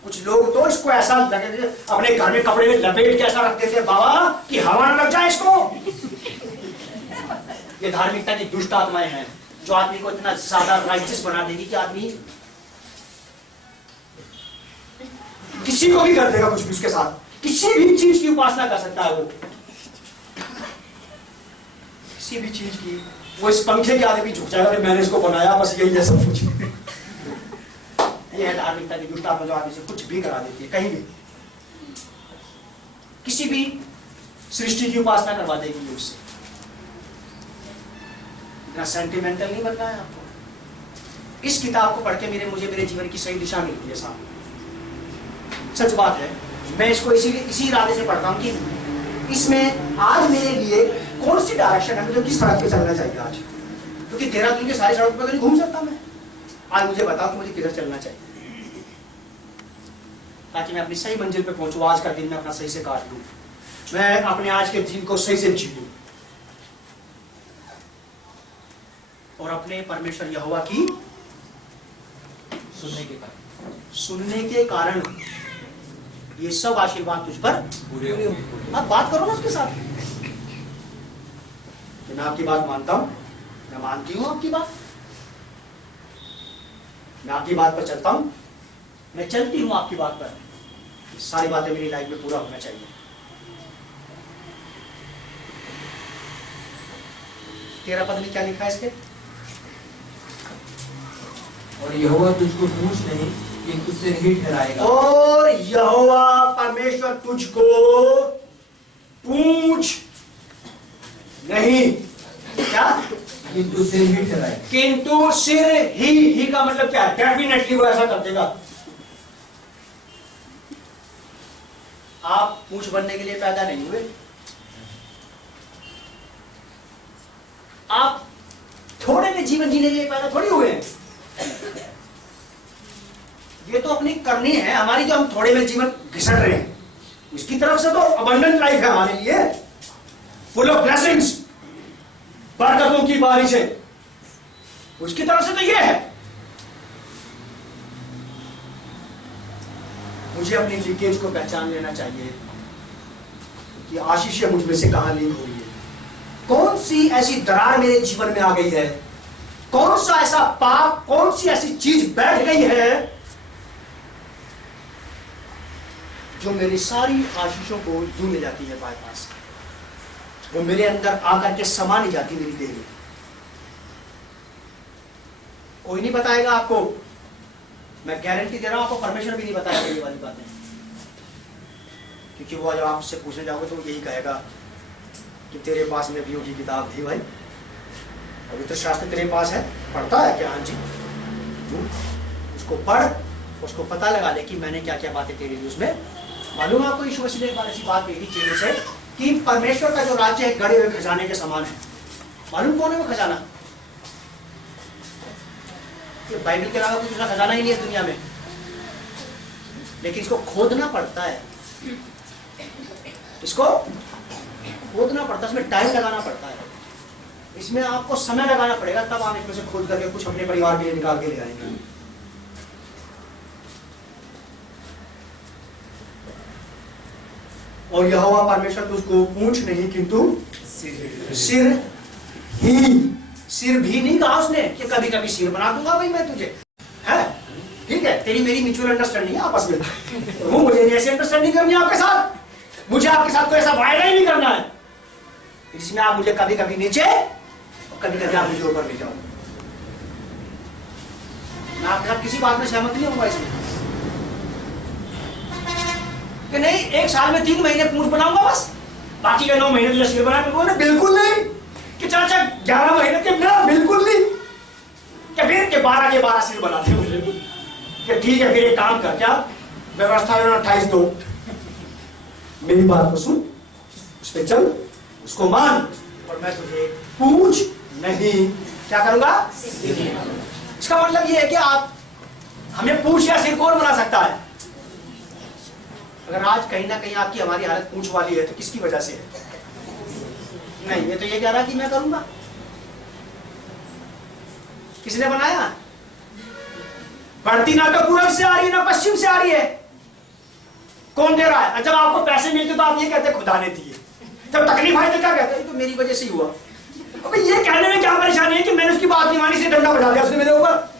कुछ लोग तो इसको ऐसा लगे अपने घर में कपड़े में लपेट के ऐसा रखते थे बाबा कि हवा ना लग जाए इसको। ये धार्मिकता की दुष्ट आत्माएं हैं जो आदमी को इतना ज्यादा राइचियस बना देगी कि आदमी किसी को भी कर देगा कुछ भी उसके साथ, किसी भी चीज की उपासना कर सकता है वो, किसी भी चीज की। वो इस पंखे के आगे भी झुक जाएगा, मैंने इसको बनाया, बस यही है सब कुछ। ये है धार्मिकता की दुष्ट आत्मा जो आदमी से कुछ भी करा देती है, कहीं भी किसी भी सृष्टि की उपासना करवा देगी उससे। इतना सेंटिमेंटल नहीं बनना है आपको। इस किताब को पढ़ के मुझे मेरे जीवन की सही दिशा मिलती है साहब, सच बात है। मैं इसको इसी इरादे से पढ़ता हूँ कि इसमें आज मेरे लिए कौन सी डायरेक्शन है, मुझे किस सड़क पे चलना चाहिए आज, क्योंकि देहरादून के सारी सड़क पर नहीं घूम सकता मैं। आज मुझे बताओ कि मुझे किधर चलना चाहिए ताकि मैं अपनी सही मंजिल पे पहुंचूं। आज का दिन मैं अपना सही से काट लूं, मैं अपने आज के दिन को सही से जी लूं और अपने परमेश्वर यहोवा की सुनने के कारण ये सब आशीर्वाद तुझ पर पूरे होंगे। आप बात करो ना उसके साथ। मैं आपकी बात मानता हूं, मैं मानती हूं आपकी बात, मैं आपकी बात पर चलता हूं, मैं चलती हूं आपकी बात पर। सारी बातें मेरी लाइफ में पूरा होना चाहिए। 13 पद में क्या लिखा है इसके? और यहोवा तुझको पूछ नहीं कि तुझसे नहीं ठहराएगा। और यहोवा परमेश्वर तुझको पूछ नहीं, क्या? किंतु सिर ही ठहराएगा। किंतु सिर ही का मतलब क्या? डेफिनेटली वो ऐसा कर देगा। आप पूछ बनने के लिए पैदा नहीं हुए, आप थोड़े में जीवन जीने के लिए पैदा थोड़ी हुए हैं। ये तो अपनी करनी है हमारी, जो हम थोड़े में जीवन घिसट रहे हैं, उसकी तरफ से तो अबंडेंट लाइफ है हमारे लिए, फुल ऑफ ब्लेसिंग्स, बरकतों की बारिश है, उसकी तरफ से तो ये है। मुझे अपनी लीकेज को पहचान लेना चाहिए कि आशीष मुझ में से कहां लीक हो रही है, कौन सी ऐसी दरार मेरे जीवन में आ गई है, कौन सा ऐसा पाप, कौन सी ऐसी चीज बैठ गई है जो मेरी सारी आशीषों को यूं ले जाती है बाईपास, वो मेरे अंदर आकर के समा नहीं जाती मेरी देह में। कोई नहीं बताएगा आपको, मैं गारंटी दे रहा हूं आपको, परमेश्वर भी नहीं बताएगा ये वाली बातें, क्योंकि वो जब आपसे पूछने जाओगे तो यही कहेगा कि तेरे पास नबियों की किताब थी भाई, पवित्र शास्त्र तेरे पास है, पढ़ता है क्या? हाँ जी, उसको पढ़, उसको पता लगा ले कि मैंने क्या क्या बातें तेरे लिए उसमें। मालूम है आपको, यीशु मसीह ने एक बार ऐसी बात कही थी चेले से कि परमेश्वर का जो राज्य है गड़े हुए खजाने के समान है। मालूम कौन है वो खजाना? ये बाइबल के अलावा कुछ दूसरा खजाना ही नहीं है इस दुनिया में, लेकिन इसको खोदना पड़ता है, इसको खोदना पड़ता है, इसमें टाइम लगाना पड़ता है, इसमें आपको समय लगाना पड़ेगा, तब आप इसमें से खोद करके कुछ अपने परिवार के लिए निकाल के ले आएंगे। और यहोवा परमेश्वर तुझको पूंछ नहीं किंतु सिर ही, सिर भी नहीं कहा उसने कि कभी कभी सिर बना दूंगा भाई मैं तुझे, है ठीक है, तेरी मेरी म्यूचुअल अंडरस्टैंडिंग है आपस में, वो मुझे ऐसी अंडरस्टैंडिंग करनी है आपके साथ, मुझे आपके साथ कोई ऐसा वायदा ही नहीं करना है, इसमें आप मुझे कभी कभी नीचे और कभी कभी आप मुझे ऊपर ले जाओ। मैं आपके साथ किसी बात में सहमत नहीं होऊंगा इसमें कि नहीं 1 साल में 3 महीने पूंछ बनाऊंगा बस, बाकी के 9 महीने सिर बना, बिल्कुल नहीं कि चाचा 11 महीने के ना, बिल्कुल नहीं कि फिर के 12 के 12 सिर बना दे मुझे कि ठीक है फिर एक काम कर, क्या व्यवस्था 28 दो मेरी बात को सुन, उस पर चल, उसको मान, और मैं तुझे पूछ नहीं क्या करूंगा। इसका मतलब ये है कि आप हमें पूछ या सिर कौन बना सकता है? अगर आज कहीं ना कहीं आपकी हमारी हालत पूछ वाली है तो किसकी वजह से है? नहीं, ये तो ये कह रहा कि मैं करूंगा। किसने बनाया? बढ़ती ना तो पूरब से आ रही है ना पश्चिम से आ रही है। कौन दे रहा है? जब आपको पैसे मिलते तो आप ये कहते खुदा ने दिए, जब तकलीफ आई तो क्या कहते हैं? तो मेरी वजह से ही हुआ। अबे ये कहने में क्या परेशानी है कि मैंने उसकी बात नहीं मानी, से डंडा बजा दिया उसने मेरे ऊपर।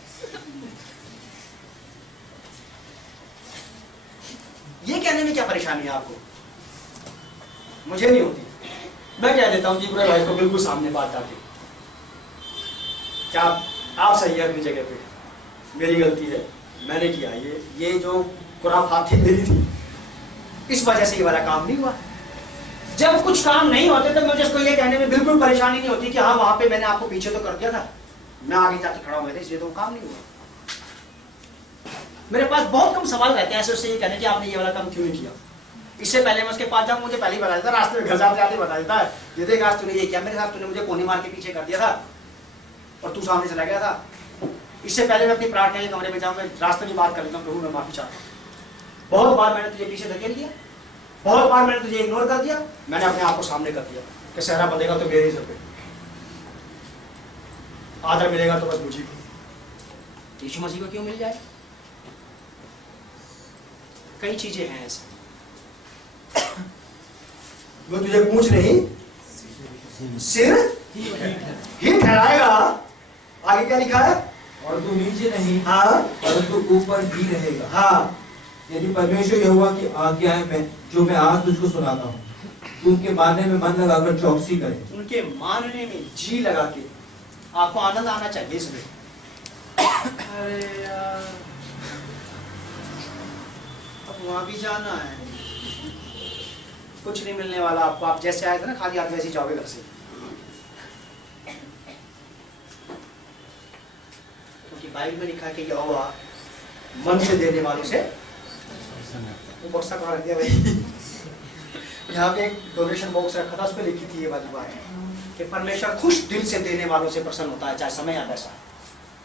ये कहने में क्या परेशानी है आपको? मुझे नहीं होती। मैं कह देता हूं जी पूरे भाई को बिल्कुल सामने बात आके, क्या आप सही है अपनी जगह पे, मेरी गलती है, मैंने किया ये जो खुराफाती मेरी थी, इस वजह से ये वाला काम नहीं हुआ। जब कुछ काम नहीं होते तो मुझे इसको ये कहने में बिल्कुल परेशानी नहीं होती कि हाँ वहां पे मैंने आपको पीछे तो कर दिया था, मैं आगे जाके खड़ा हुआ था इसलिए तो काम नहीं हुआ। मेरे पास बहुत कम सवाल रहते हैं ऐसे उससे ये कहने कि आपने ये वाला काम क्यों नहीं किया। इससे पहले मैं उसके पास जाऊँ, मुझे पहले ही बता देता, रास्ते में घर जाते जाते बता देता है, ये देख आज तूने ये किया मेरे साथ, तूने मुझे कोने मार के पीछे कर दिया था और तू सामने चला गया था। इससे पहले मैं अपनी प्रार्थना के कमरे में जाऊँ, मैं रास्ते में बात कर लेता हूँ, प्रभु मैं माफी चाहता हूँ, बहुत बार मैंने तुझे पीछे धकेल दिया, बहुत बार मैंने तुझे इग्नोर कर दिया, मैंने अपने आप को सामने कर दिया कि सहरा बंधेगा तो मेरे ही सर पे, आदर मिलेगा तो बस मुझे को। यीशु मसीह को क्यों मिल जाए? कई चीजें हैं ऐसी। वो तुझे पूछ नहीं सिर ही ठहराएगा। आगे क्या लिखा है? और तू नीचे नहीं, हाँ, परंतु ऊपर ही रहेगा। हाँ, यदि परमेश्वर यहोवा की आज्ञाएं में जो मैं आज तुझको सुनाता हूँ, तू उनके मानने में मन लगाकर चौकसी करे। उनके मानने में जी लगा के आपको आनंद आना चाहिए इसमें। अरे यार, अब वहां भी जाना है, कुछ नहीं मिलने वाला आपको। आप जैसे आए थे ना खाली हाथ वैसे ही जाओगे घर से, क्योंकि बाइबल में लिखा है कि यहोवा मन से देने वालों से बॉक्स रख दिया भाई। यहाँ पे एक डोनेशन बॉक्स रखा था, उस पर लिखी थी ये वाली बात कि परमेश्वर खुश दिल से देने वालों से प्रसन्न होता है, चाहे समय या पैसा।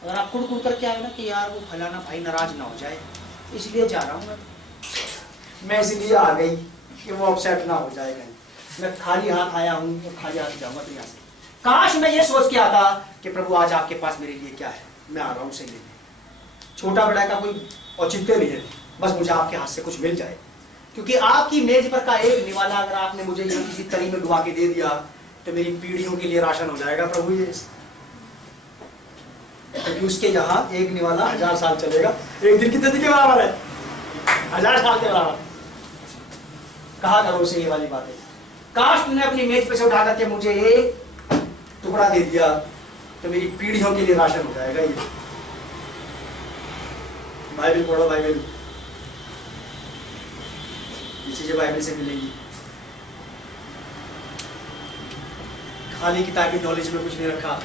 अगर आप कुड़ कुड़ करके आए ना कि यार वो फलाना भाई नाराज ना हो जाए, इसलिए जा रहा हूँ मैं इसलिए आ गई कि वो अपसेट ना हो जाए कहीं। मैं खाली हाथ आया हूँ तो खाली हाथ जाऊंगा तो यहाँ से। काश मैं ये सोच के आता कि प्रभु आज आपके पास मेरे लिए क्या है, मैं आ रहा हूँ सही लेने। छोटा बड़ा का कोई औचित्य नहीं है, बस मुझे आपके हाथ से कुछ मिल जाए। क्योंकि आपकी मेज पर का एक निवाला अगर आपने मुझे ये किसी तरी में डुबा के दे दिया तो मेरी पीढ़ियों के लिए राशन हो जाएगा प्रभु ये। क्योंकि उसके यहाँ एक निवाला 1000 साल चलेगा। एक दिन कितने दिन के बराबर है? 1000 साल के बराबर। कहा करो उसे ये वाली बातें। काश तूने अपनी मेज पे से उठा करके मुझे एक टुकड़ा दे दिया तो मेरी पीढ़ियों के लिए राशन हो जाएगा ये। बाइबल पढ़ो, बाइबल, ये चीजें बाइबल से मिलेंगी। खाली किताबी नॉलेज में कुछ नहीं रखा।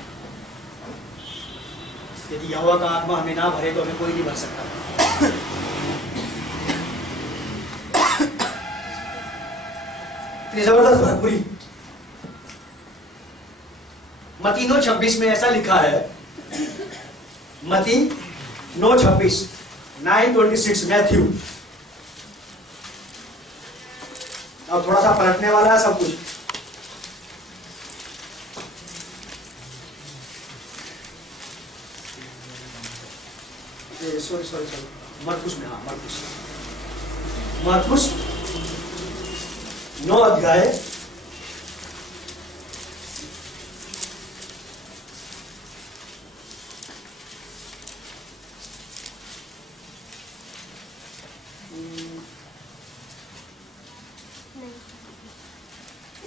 यदि यहोवा का आत्मा हमें ना भरे तो हमें कोई नहीं भर सकता। इतनी जबरदस्त भरपूरी। मत्ती 9:26 में ऐसा लिखा है, मत्ती 9:26, 9:26 मैथ्यू। अब थोड़ा सा पलटने वाला है सब कुछ। सॉरी मरकुस में, हाँ मरकुस 9 अध्याय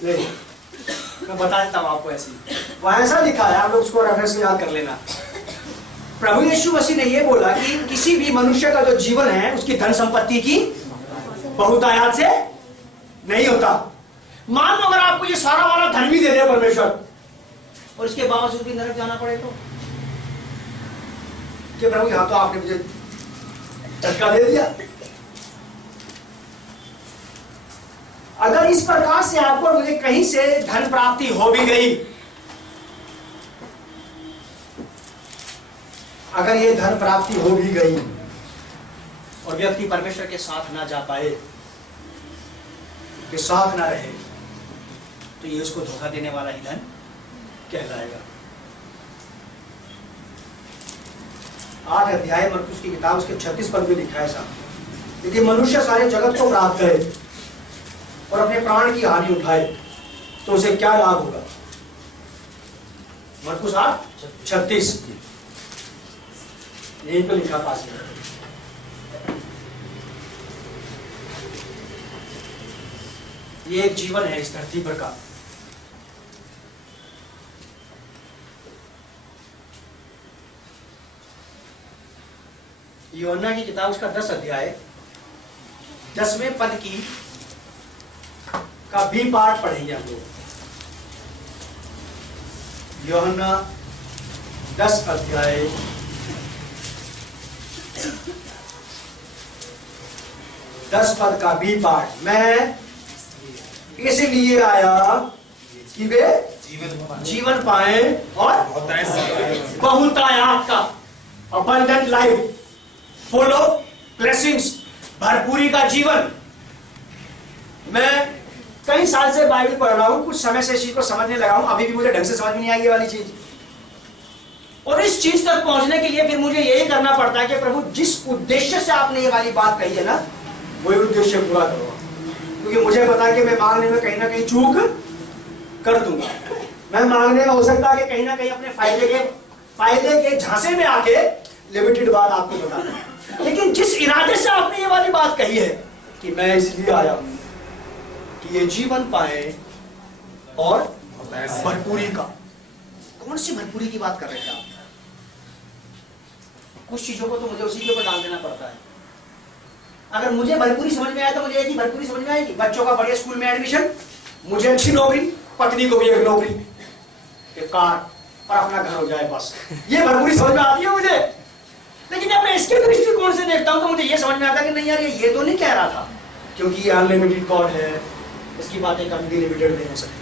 'नहीं, मैं बता देता हूं आपको। ऐसे वहां ऐसा लिखा है, आप लोग उसको रेफरेंस में याद कर लेना। प्रभु यीशु मसीह ने यह बोला कि किसी भी मनुष्य का जो जीवन है उसकी धन संपत्ति की बहुतायत से नहीं होता। मान लो अगर आपको ये सारा वाला धन भी दे दे परमेश्वर और इसके बावजूद भी नरक जाना पड़े तो कि प्रभु यहां तो आपने मुझे झटका दे दिया। अगर इस प्रकार से आपको मुझे कहीं से धन प्राप्ति हो भी गई, अगर ये धन प्राप्ति हो भी गई और व्यक्ति परमेश्वर के साथ ना जा पाए, के साथ ना रहे, तो ये उसको धोखा देने वाला ही धन कहलाएगा। 8 अध्याय मरकुस की किताब उसके 36 पद में लिखा है साहब, यदि मनुष्य सारे जगत को प्राप्त करे और अपने प्राण की हानि उठाए तो उसे क्या लाभ होगा? मरकुस 8:36 यहीं पे लिखा पास में। ये एक जीवन है इस धरती पर का। यूहन्ना की किताब उसका 10 अध्याय 10वें पद की का बी पार्ट पढ़ेंगे हम लोग। यूहन्ना 10 अध्याय 10 पद का बी पार्ट, मैं इसलिए आया कि वे जीवन पाए और बहुतायात का, abundant life, full of blessings, भरपूरी का जीवन। मैं कई साल से बाइबल पढ़ रहा हूं, कुछ समय से इस चीज को समझने लगा हूं, अभी भी मुझे ढंग से समझ में नहीं आई ये वाली चीज। और इस चीज तक पहुंचने के लिए फिर मुझे यही करना पड़ता है कि प्रभु जिस उद्देश्य से आपने ये वाली बात कही है ना, वही उद्देश्य पूरा करो। क्योंकि मुझे पता है कि मैं मांगने में कहीं ना कहीं चूक कर दूंगा। मैं मांगने में हो सकता है कि कहीं ना कहीं अपने फायदे के झांसे में आके लिमिटेड बात आपको बता दूं। लेकिन जिस इरादे से आपने ये वाली बात कही है कि मैं इसलिए आया हूं कि ये जीवन पाए और भरपूरी का, कौन सी भरपूरी की बात कर रहे थे आप? कुछ चीजों को तो मुझे उसी के ऊपर डाल देना पड़ता है। अगर मुझे भरपूरी समझ में आया तो मुझे एक ही भरपूरी समझ में आएगी, बच्चों का बढ़िया स्कूल में एडमिशन, मुझे अच्छी नौकरी, पत्नी को भी एक नौकरी, एक कार और अपना घर हो जाए, बस ये भरपूरी समझ में आती है मुझे। लेकिन जब मैं इसके दृष्टिकोण से देखता हूं तो मुझे ये समझ में आता है कि नहीं यार, ये तो नहीं कह रहा था, क्योंकि ये अनलिमिटेड गॉड है, इसकी बातें कभी भी लिमिटेड नहीं हो सकती,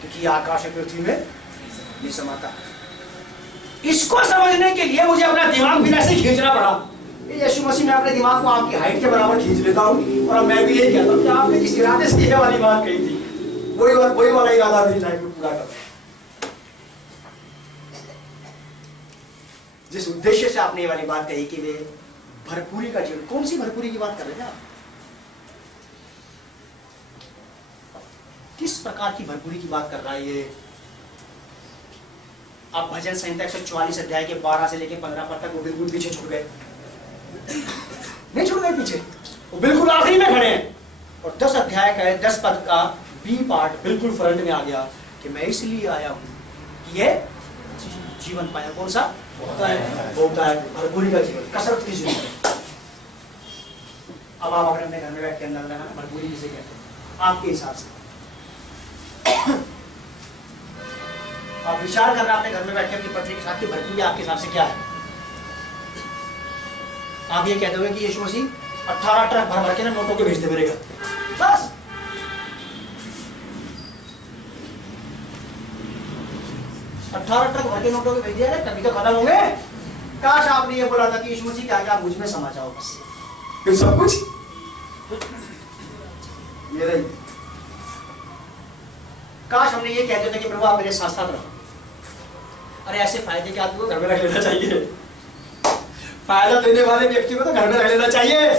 क्योंकि आकाश और पृथ्वी में नहीं समाता। इसको समझने के लिए मुझे अपना दिमाग भी ऐसे खींचना पड़ा। यीशु मसीह में अपने दिमाग को आपकी हाइट के बराबर खींच लेता हूँ, और अब मैं भी यही कहता हूँ कि आपने जिस इरादे से ये वाली बात कही थी, वही वाला इरादा मेरी लाइफ में पूरा करो। जिस उद्देश्य से आपने ये वाली बात कही कि वे भरपूरी का जीवन, कौन सी भरपूरी की बात कर रहे थे आप? किस प्रकार की भरपूरी की बात कर रहा है ये? आप भजन संहिता 144 अध्याय के 12 से लेकर 15 पद तक वो बिल्कुल पीछे छूट गए, नहीं छूट गए पीछे, वो बिल्कुल आखिरी में खड़े हैं। और 10 अध्याय का 10 पद का बी पार्ट बिल्कुल फ्रंट में आ गया कि मैं इसलिए आया हूं कि ये जीवन पाया। कौन सा? होता है भरपूरी का जीवन, कसरत की जीवन। अब आप अपने घर में बैठ के अंदर लगाना, भरपूरी किसे कहते हैं आपके हिसाब से? आप विचार करना अपने घर में बैठ के अपनी पत्नी के साथ की भरपूरी आपके हिसाब से क्या है? आप ये कहते हुए कि यीशु मसीह 18 ट्रक भर भर के ना नोटों के भेज दे मेरे घर, बस 18 ट्रक भर के नोटों के भेज दिया ना, तभी तो खत्म होंगे। काश आपने ये बोला था कि यीशु मसीह क्या आप मुझ में समा जाओ, बस फिर सब कुछ मेरा ही। काश हमने ये कहते थे कि प्रभु आप मेरे साथ साथ रहो। अरे ऐसे फायदे के आदमी को घर में रख लेना चाहिए, फायदा देने वाले व्यक्ति को तो घर में रख लेना चाहिए।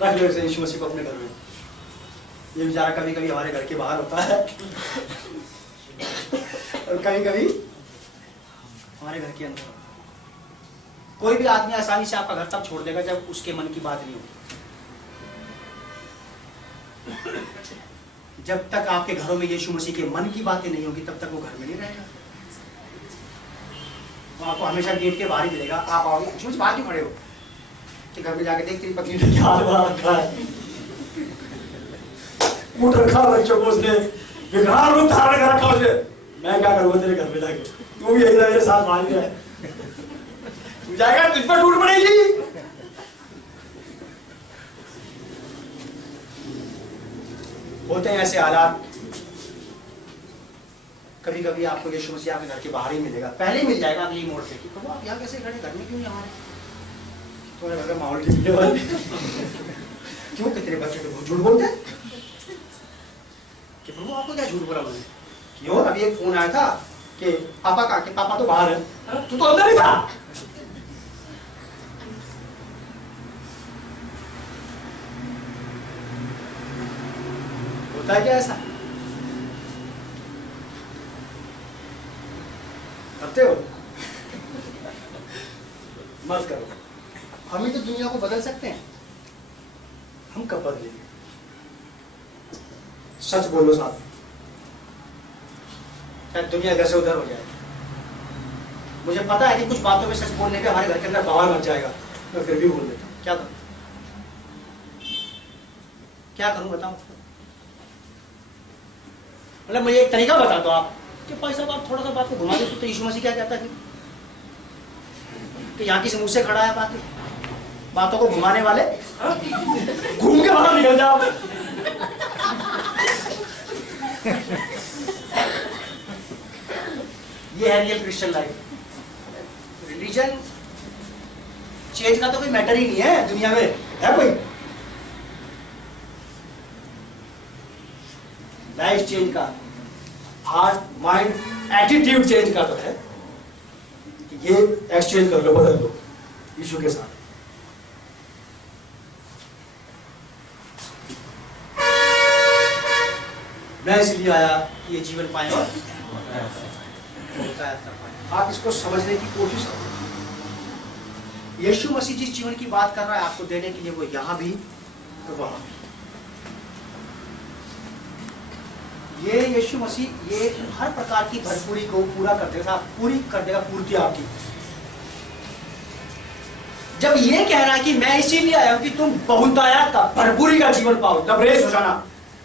रख लो यीशु मसीह को अपने घर में। ये बेचारा कभी कभी हमारे घर के बाहर होता है और कभी कभी हमारे घर के अंदर। कोई भी आदमी आसानी से आपका घर तब छोड़ देगा जब उसके मन की बात नहीं होगी। जब तक आपके घरों में यीशु मसीह के मन की बातें नहीं होगी तब तक वो घर में नहीं रहेगा। वो आपको हमेशा गेट के बाहर ही मिलेगा। आप आओगे, यीशु मसीह बाहर क्यों खड़े हो? कि घर में जाके देख तेरी पत्नी ने क्या हाल रखा है, ऊँट रखा बच्चों को उसने, विकराल रूप धारण कर रखा उसने। मैं क्या करूँगा तेरे घर में जाके? तू भी यही मेरे साथ मान लिया है, तू जाएगा तुझ पर टूट पड़ेगी। होते हैं ऐसे हालात, कभी कभी आपको यीशु मसीह आपके घर के बाहर ही मिलेगा, पहले ही मिल जाएगा अगली मोड़ पे कि प्रभु आप यहाँ कैसे खड़े, घर में क्यों नहीं आ रहे, तुम्हारे घर का माहौल ठीक है क्यों, कितने बच्चे तो बहुत झूठ बोलते हैं कि प्रभु आपको क्या झूठ बोला मुझे, क्यों अभी एक फोन आया था कि पापा का, कि पापा तो बाहर है, तू तो अंदर ही था। होता है क्या ऐसा, करते हो? मत करो, हम ही तो दुनिया को बदल सकते हैं, हम कब बदलेंगे? सच बोलो साथ, शायद दुनिया इधर से उधर हो जाए। मुझे पता है कि कुछ बातों में सच बोलने पे हमारे घर के अंदर बवाल मच जाएगा, मैं फिर भी बोल देता हूँ। क्या करूं, क्या करूं बताओ? मतलब मुझे एक तरीका बता दो आप कि भाई साहब आप थोड़ा सा बात को घुमा दो तो यीशु मसीह क्या कहता है कि यहाँ किसी मुंह से खड़ा है, बातों को घुमाने वाले घूम के बाहर निकल जाओ। ये है real Christian life. Religion change का तो कोई मैटर ही नहीं है दुनिया में, है कोई? लाइफ चेंज का, हार्ट माइंड एटीट्यूड चेंज का तो है कि ये एक्सचेंज कर लो, बदल लो यीशु के साथ। मैं इसलिए आया कि ये जीवन पाए और आप इसको समझने की कोशिश करो। यीशु मसीह जिस जीवन की बात कर रहा है आपको देने के लिए, वो यहां भी तो वहां भी। ये यीशु मसीह ये हर प्रकार की भरपूरी को पूरा कर देगा, पूरी कर देगा, पूर्ति आपकी। जब ये कह रहा है कि मैं इसीलिए आया हूं कि तुम बहुतायत का, भरपूरी का जीवन पाओ, लबरेज हो जाना,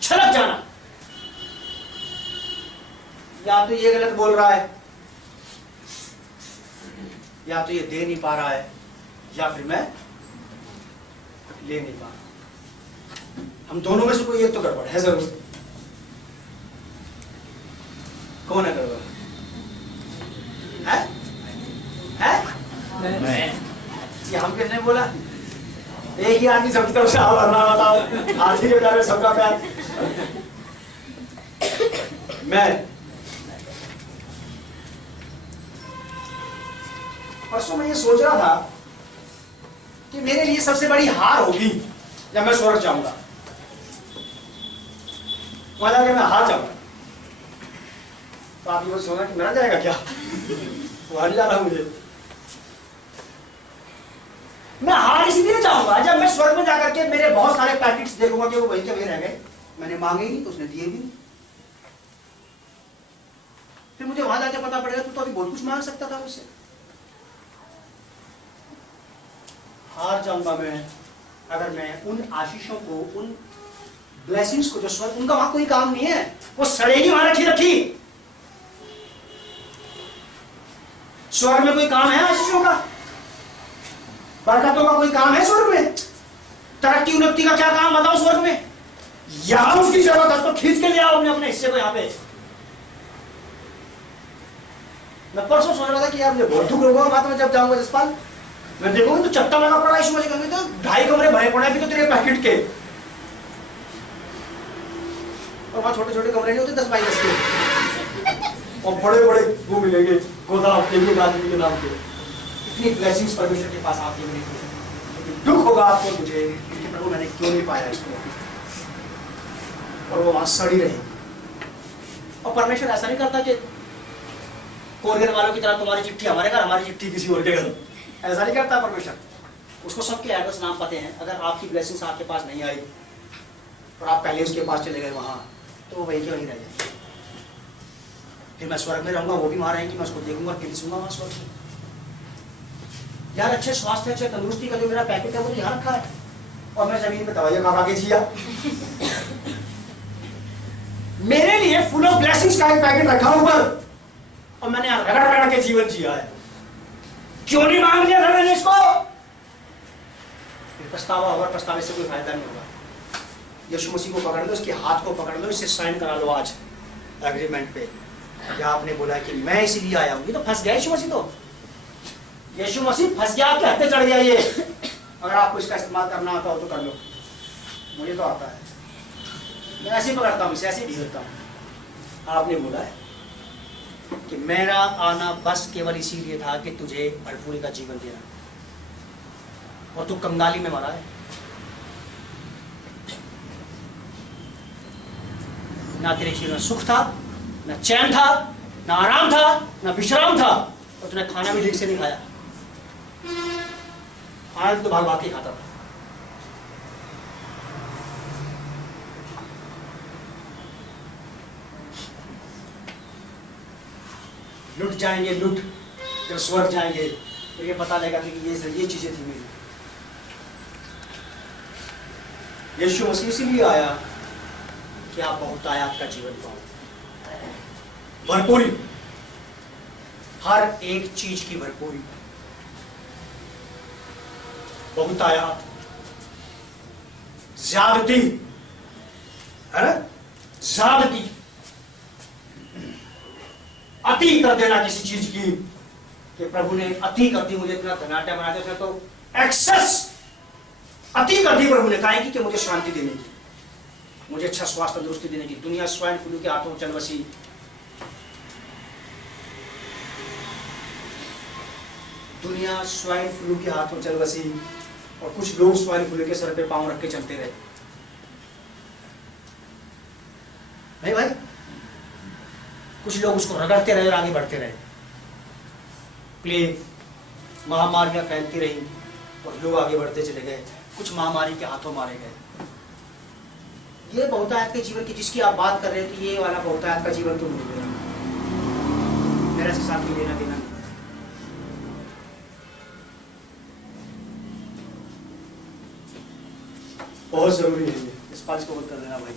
छलक जाना, या तो ये गलत बोल रहा है, या तो ये दे नहीं पा रहा है, या फिर मैं ले नहीं पा रहा। हम दोनों में से कोई एक तो गड़बड़ है जरूर। कौन है गड़बड़? है? ये हम किसने बोला? एक ही आदमी सबकी तरफ से भरना, बताओ आदमी के प्यार में सबका प्यार। मैं परसों मैं ये सोच रहा था कि मेरे लिए सबसे बड़ी हार होगी जब मैं स्वर्ग जाऊंगा, वहां जाकर मैं हार जाऊंगा। तो आप ये सोचना कि मरा जाएगा क्या? वहां जा रहा मुझे, मैं हार इसलिए जाऊंगा जब मैं स्वर्ग में जाकर के मेरे बहुत सारे पैकेट्स देखूंगा कि वो वहीं के वहीं रह गए, मैंने मांगे ही नहीं तो उसने दिए भी नहीं। फिर मुझे वहां जाके पता पड़ेगा तू तो अभी बहुत कुछ मांग सकता था मुझसे। हार जाऊंगा मैं अगर मैं उन आशीषों को, उन ब्लेसिंग्स को जो स्वर्ग, उनका वहां कोई काम नहीं है, वो सड़ेगी वहां रखी रखी। स्वर्ग में कोई काम है आशीषों का, बरकतों का कोई काम है स्वर्ग में? तरक्की उन्नति का क्या काम बताओ स्वर्ग में? यहां उसकी जरूरत है तो खींच के ले आओ अपने हिस्से को। यहां पे मैं परसों सोच रहा था कि यार मुझे बहुत दुख होगा बात में, जब जाऊंगा जसपाल मैं देखूंगा तो चट्टा लगा पड़ा इस मजे तो 2.5 कमरे भरे पड़े अभी तो तेरे पैकेट के, और वहां छोटे छोटे कमरे नहीं होते 10 बाई 10 के, और बड़े बड़े वो मिलेंगे गोदाम के नाम के। इतनी ब्लेसिंग्स परमेश्वर के पास आपकी मिलेगी, दुख होगा आपको मुझे कि प्रभु मैंने क्यों नहीं पाया इसको, और वो वहां सड़ी रही। और परमेश्वर ऐसा नहीं करता कि कोरियर वालों की तरह तुम्हारी चिट्ठी हमारे घर, हमारी चिट्ठी किसी और के घर, ऐसा नहीं करता परमेश्वर। उसको सबके एड्रेस नाम पते हैं। अगर आपकी ब्लेसिंग्स आपके पास नहीं आई और आप पहले उसके पास चले गए वहां, तो वो वहीं के वहीं रह जाए। फिर मैं स्वर्ग में रहूंगा, वो भी वहां रहेंगी, मैं उसको देखूंगा, किलसूंगा वहां स्वर्ग में। यार अच्छे स्वास्थ्य, अच्छे तंदुरुस्ती का जो मेरा पैकेट है वो तो यहाँ रखा है, और मैं जमीन पे दवाइयां खा के जिया। मेरे लिए फुल ऑफ ब्लेसिंग्स का एक पैकेट रखा ऊपर, और मैंने रगड़ रगड़ के जीवन जिया है। क्यों नहीं मांग लिया था मैंने इसको? फिर पछतावा होगा, पछतावे से कोई फायदा नहीं होगा। यीशु मसीह को पकड़ लो, इसके हाथ को पकड़ लो, इससे साइन करा लो आज एग्रीमेंट पे। क्या आपने बोला कि मैं इसलिए आया हूँ, ये तो फंस गया यीशु मसीह। तो यीशु मसीह फंस गया, आपके हत्थे चढ़ गया ये। अगर आपको इसका इस्तेमाल करना आता हो तो कर लो, मुझे तो आता है, मैं ऐसे ही पकड़ता हूँ, इसे ऐसे ही ढीलता हूँ। आपने बोला है कि मेरा आना बस केवल इसीलिए था कि तुझे भरपूरी का जीवन देना, और तू कंगाली में मरा है। ना तेरे जीवन में सुख था, ना चैन था, ना आराम था, ना विश्राम था, और तूने खाना भी ठीक से नहीं खाया। खाना तो भाग भाग के खाता था। लुट जाएंगे, लुट, जब स्वर्ग जाएंगे तो ये पता लगेगा कि ये चीजें थी मेरी। यीशु मसीह इसीलिए आया कि आप बहुतायात का जीवन पाओ, भरपूरी, हर एक चीज की भरपूरी, बहुतायात, ज्यादती, है ना, ज्यादती, अति कर देना किसी चीज की, कि प्रभु ने अति कर दी, मुझे इतना धनाट्य बना दिया, तो एक्सेस, अति कर दी प्रभु ने, कहा कि मुझे शांति देने की, मुझे अच्छा स्वास्थ्य तंदुरुस्ती देने की। दुनिया स्वाइन फ्लू के हाथों चल बसी, दुनिया स्वाइन फ्लू के हाथों चल बसी, और कुछ लोग स्वाइन फ्लू के सर पे पांव रख के चलते रहे। नहीं भाई, कुछ लोग उसको रगड़ते रहे और आगे बढ़ते रहे। प्लेग, महामारियां फैलती रही और लोग आगे बढ़ते चले गए, कुछ महामारी के हाथों मारे गए। ये बहुतायत के जीवन की जिसकी आप बात कर रहे हैं, कि ये वाला बहुतायत का जीवन तो नहीं है, मेरे से साथ लेना देना नहीं। बहुत जरूरी है, इस बात को मत कर देना भाई।